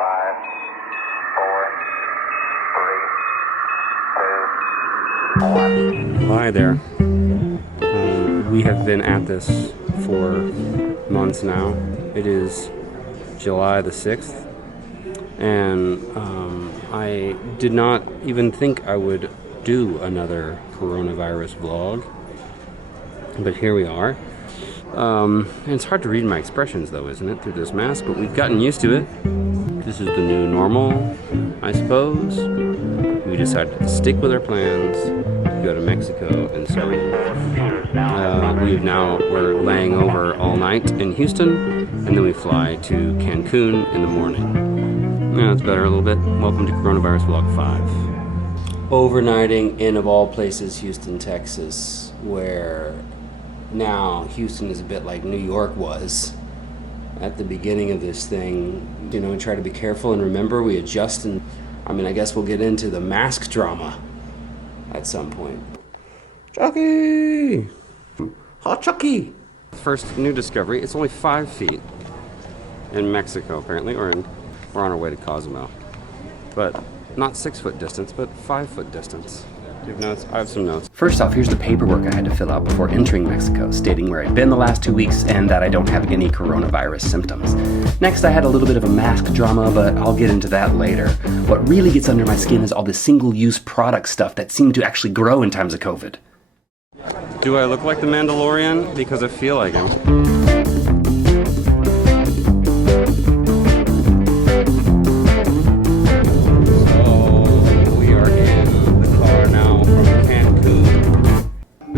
5, 4, 3, 2, 1. Hi there. We have been at this for months now. It is July the 6th, and I did not even think I would do another coronavirus vlog, but here we are. And it's hard to read my expressions though, isn't it, through this mask, but we've gotten used to it. This is the new normal, I suppose. We decided to stick with our plans to go to Mexico, and so we're laying over all night in Houston, and then we fly to Cancun in the morning. Yeah, it's better a little bit. Welcome to Coronavirus Vlog 5. Overnighting in, of all places, Houston, Texas, where now Houston is a bit like New York was at the beginning of this thing. You know, we try to be careful and remember, we adjust, and I guess we'll get into the mask drama at some point. Chucky! Hot Chucky! First new discovery, it's only 5 feet in Mexico, apparently, we're on our way to Cozumel. But not 6 foot distance, but 5 foot distance. Do you have notes? I have some notes. First off, here's the paperwork I had to fill out before entering Mexico, stating where I'd been the last 2 weeks and that I don't have any coronavirus symptoms. Next, I had a little bit of a mask drama, but I'll get into that later. What really gets under my skin is all this single-use product stuff that seemed to actually grow in times of COVID. Do I look like the Mandalorian? Because I feel like him.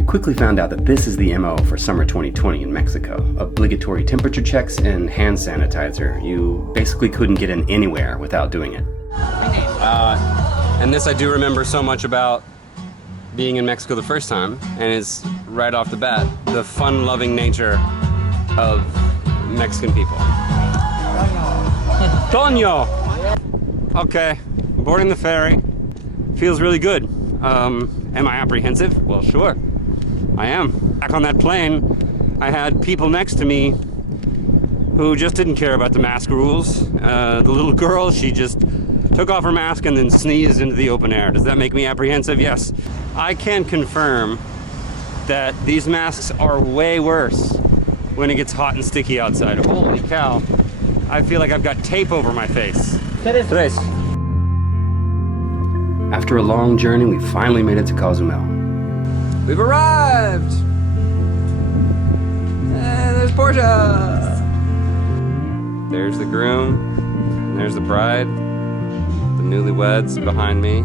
Quickly found out that this is the MO for summer 2020 in Mexico. Obligatory temperature checks and hand sanitizer. You basically couldn't get in anywhere without doing it. And this I do remember so much about being in Mexico the first time, and it's right off the bat, the fun-loving nature of Mexican people. Toño! Okay, boarding the ferry. Feels really good. Am I apprehensive? Well, sure. I am. Back on that plane, I had people next to me who just didn't care about the mask rules. The little girl, she just took off her mask and then sneezed into the open air. Does that make me apprehensive? Yes. I can confirm that these masks are way worse when it gets hot and sticky outside. Holy cow. I feel like I've got tape over my face. Tres. After a long journey, we finally made it to Cozumel. We've arrived! Hey, there's Portia! There's the groom, there's the bride, the newlyweds behind me.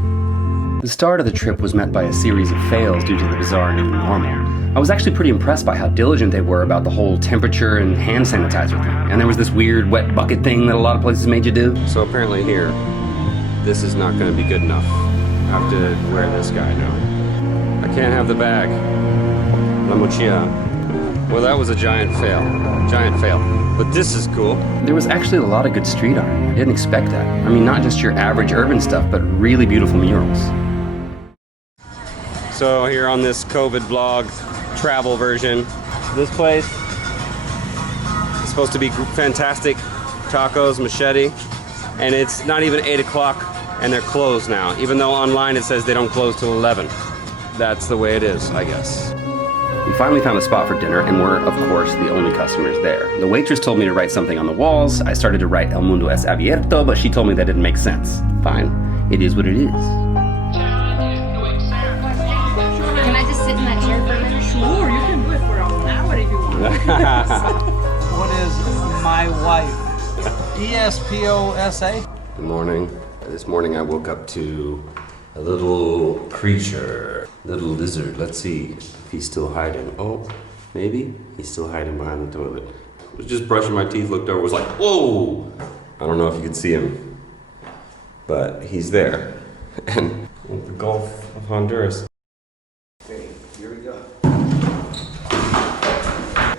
The start of the trip was met by a series of fails due to the bizarre new normal. I was actually pretty impressed by how diligent they were about the whole temperature and hand sanitizer thing. And there was this weird wet bucket thing that a lot of places made you do. So apparently here, this is not going to be good enough. I have to wear this guy now. I can't have the bag. La mochila. Well, that was a giant fail. Giant fail. But this is cool. There was actually a lot of good street art. I didn't expect that. I mean, not just your average urban stuff, but really beautiful murals. So here on this COVID vlog travel version, this place is supposed to be fantastic. Tacos, machete, and it's not even 8 o'clock and they're closed now, even though online it says they don't close till 11. That's the way it is, I guess. We finally found a spot for dinner, and we're, of course, the only customers there. The waitress told me to write something on the walls. I started to write El Mundo es Abierto, but she told me that didn't make sense. Fine. It is what it is. Can I just sit in that chair for a minute? Sure, you can do it for an hour if you want. What is my wife? ESPOSA? Good morning. This morning I woke up to a little creature, little lizard. Let's see if he's still hiding. Oh, maybe he's still hiding behind the toilet. I was just brushing my teeth, looked over, was like, whoa! I don't know if you could see him, but he's there. And the Gulf of Honduras. Okay, here we go.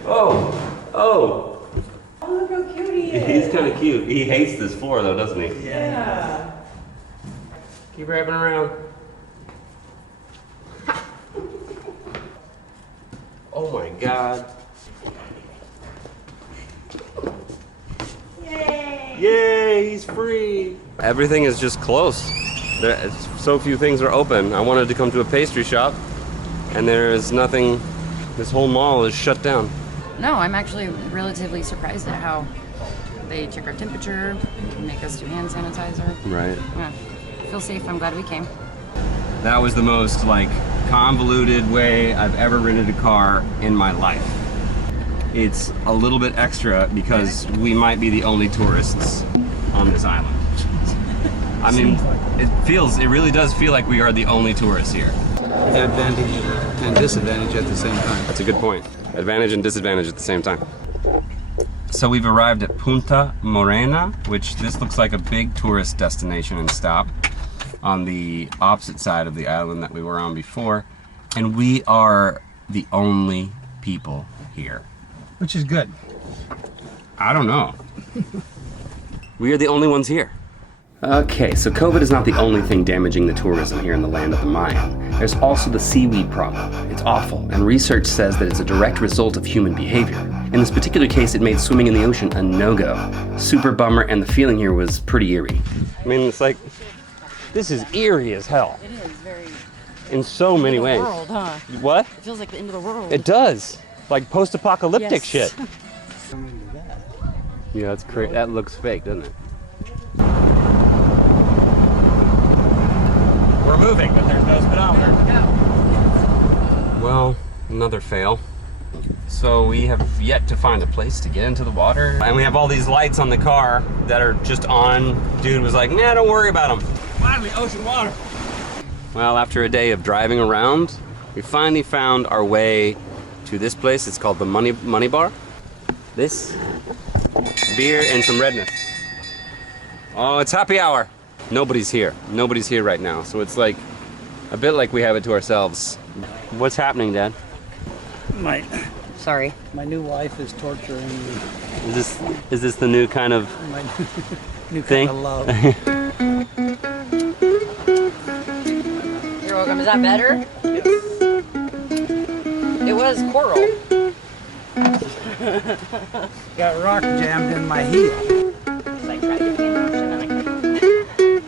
Oh! Oh! Oh, look how cute he is. He's kind of cute. He hates this floor though, doesn't he? Yeah. Keep wrapping around. Oh my God. Yay! Yay! Yay, he's free. Everything is just closed. So few things are open. I wanted to come to a pastry shop, and there is nothing. This whole mall is shut down. No, I'm actually relatively surprised at how they check our temperature, make us do hand sanitizer. Right. Yeah, feel safe. I'm glad we came. That was the most like convoluted way I've ever rented a car in my life. It's a little bit extra because we might be the only tourists on this island. I mean, it really does feel like we are the only tourists here. Advantage and disadvantage at the same time. That's a good point. Advantage and disadvantage at the same time. So we've arrived at Punta Morena, which this looks like a big tourist destination and stop on the opposite side of the island that we were on before. And we are the only people here. Which is good. I don't know. We are the only ones here. Okay, so COVID is not the only thing damaging the tourism here in the land of the Mayan. There's also the seaweed problem. It's awful, and research says that it's a direct result of human behavior. In this particular case, it made swimming in the ocean a no-go. Super bummer, and the feeling here was pretty eerie. I mean, it's like, this is eerie as hell. It is very. In so many ways. World, huh? What? It feels like the end of the world. It does. Like post-apocalyptic Yes. shit. Yeah, that's crazy. That looks fake, doesn't it? We're moving, but there's no speedometer. Well, another fail. So we have yet to find a place to get into the water. And we have all these lights on the car that are just on. Dude was like, nah, don't worry about them. Finally, ocean water. Well, after a day of driving around, we finally found our way to this place. It's called the Money Bar. This, beer and some redness. Oh, it's happy hour. Nobody's here. Nobody's here right now. So it's like a bit like we have it to ourselves. What's happening, Dad? Sorry. My new wife is torturing me. Is this the new kind of My new thing? kind of love. You're welcome. Is that better? It was coral. Got rock jammed in my heel.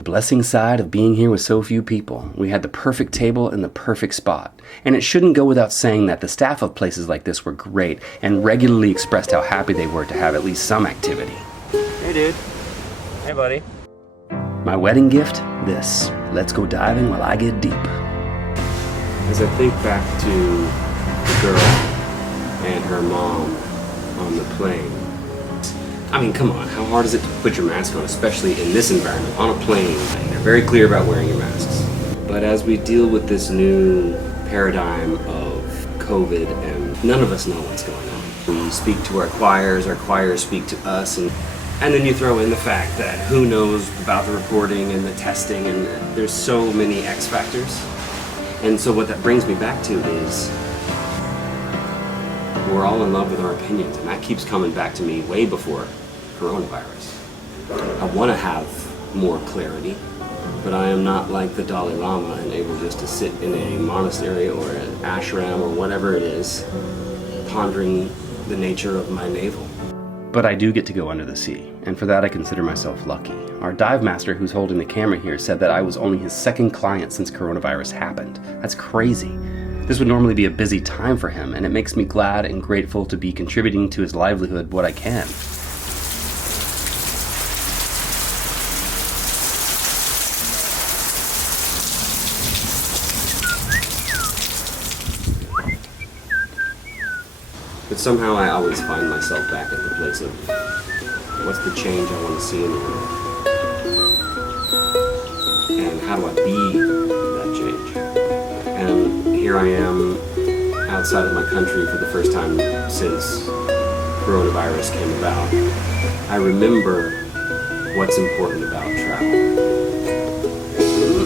Blessing side of being here with so few people. We had the perfect table in the perfect spot. And it shouldn't go without saying that the staff of places like this were great and regularly expressed how happy they were to have at least some activity. Hey dude. Hey buddy. My wedding gift? This. Let's go diving while I get deep. As I think back to the girl and her mom on the plane. I mean, come on, how hard is it to put your mask on, especially in this environment, on a plane? They're very clear about wearing your masks. But as we deal with this new paradigm of COVID, and none of us know what's going on. We speak to our choirs speak to us, and then you throw in the fact that who knows about the reporting and the testing, and there's so many X factors. And so what that brings me back to is we're all in love with our opinions, and that keeps coming back to me way before coronavirus. I want to have more clarity, but I am not like the Dalai Lama and able just to sit in a monastery or an ashram or whatever it is, pondering the nature of my navel. But I do get to go under the sea, and for that I consider myself lucky. Our dive master who's holding the camera here said that I was only his second client since coronavirus happened. That's crazy. This would normally be a busy time for him, and it makes me glad and grateful to be contributing to his livelihood what I can. But somehow I always find myself back at the place of what's the change I want to see in the world? And how do I be that change? And here I am outside of my country for the first time since coronavirus came about. I remember what's important about travel.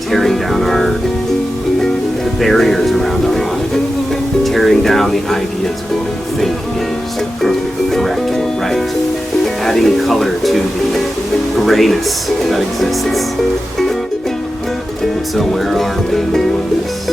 Tearing down the barriers around our mind. Tearing down the ideas of what we think is appropriate or correct or right. Adding color to the grayness that exists. So where are we ones?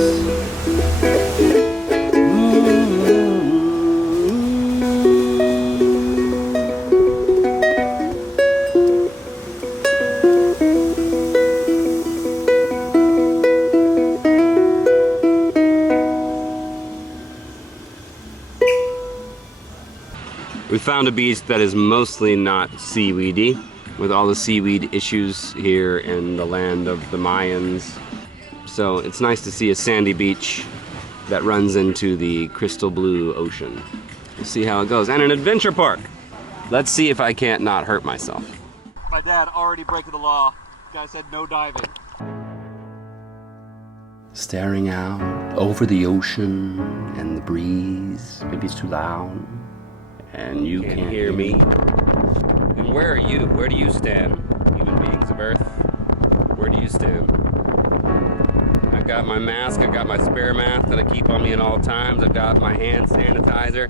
found a beach that is mostly not seaweedy, with all the seaweed issues here in the land of the Mayans. So it's nice to see a sandy beach that runs into the crystal blue ocean. We'll see how it goes. And an adventure park. Let's see if I can't not hurt myself. My dad already breaking the law. Guy said no diving. Staring out over the ocean and the breeze. Maybe it's too loud. And you can't hear me. And where are you? Where do you stand, human beings of Earth? Where do you stand? I've got my mask, I've got my spare mask that I keep on me at all times. I've got my hand sanitizer.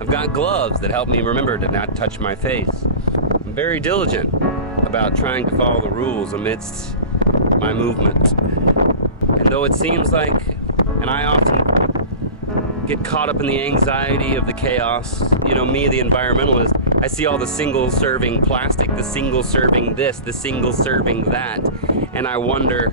I've got gloves that help me remember to not touch my face. I'm very diligent about trying to follow the rules amidst my movement. And though it seems like, and I often get caught up in the anxiety of the chaos, you know, me, the environmentalist, I see all the single serving plastic, the single serving this, the single serving that, and I wonder,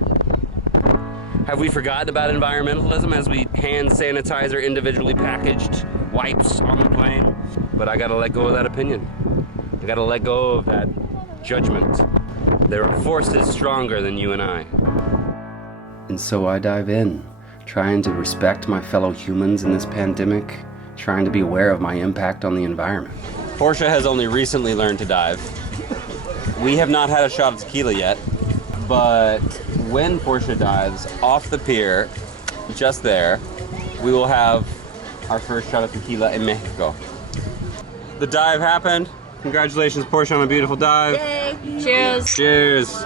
have we forgotten about environmentalism as we hand sanitizer individually packaged wipes on the plane? But I gotta let go of that opinion. I gotta let go of that judgment. There are forces stronger than you and I. And so I dive in, trying to respect my fellow humans in this pandemic, trying to be aware of my impact on the environment. Portia has only recently learned to dive. We have not had a shot of tequila yet, but when Portia dives off the pier, just there, we will have our first shot of tequila in Mexico. The dive happened. Congratulations, Portia, on a beautiful dive. Yay! Cheers! Cheers!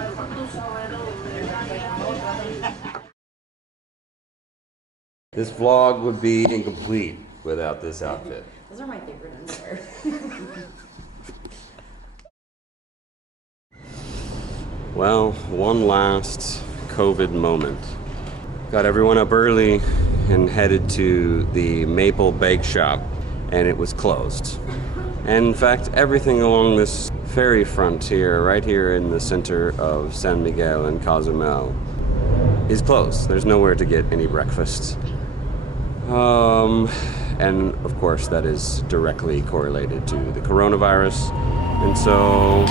This vlog would be incomplete without this outfit. Those are my favorite underwear. Well, one last COVID moment. Got everyone up early and headed to the Maple Bake Shop, and it was closed. And in fact, everything along this ferry frontier, right here in the center of San Miguel and Cozumel, is closed. There's nowhere to get any breakfast. And of course that is directly correlated to the coronavirus. And so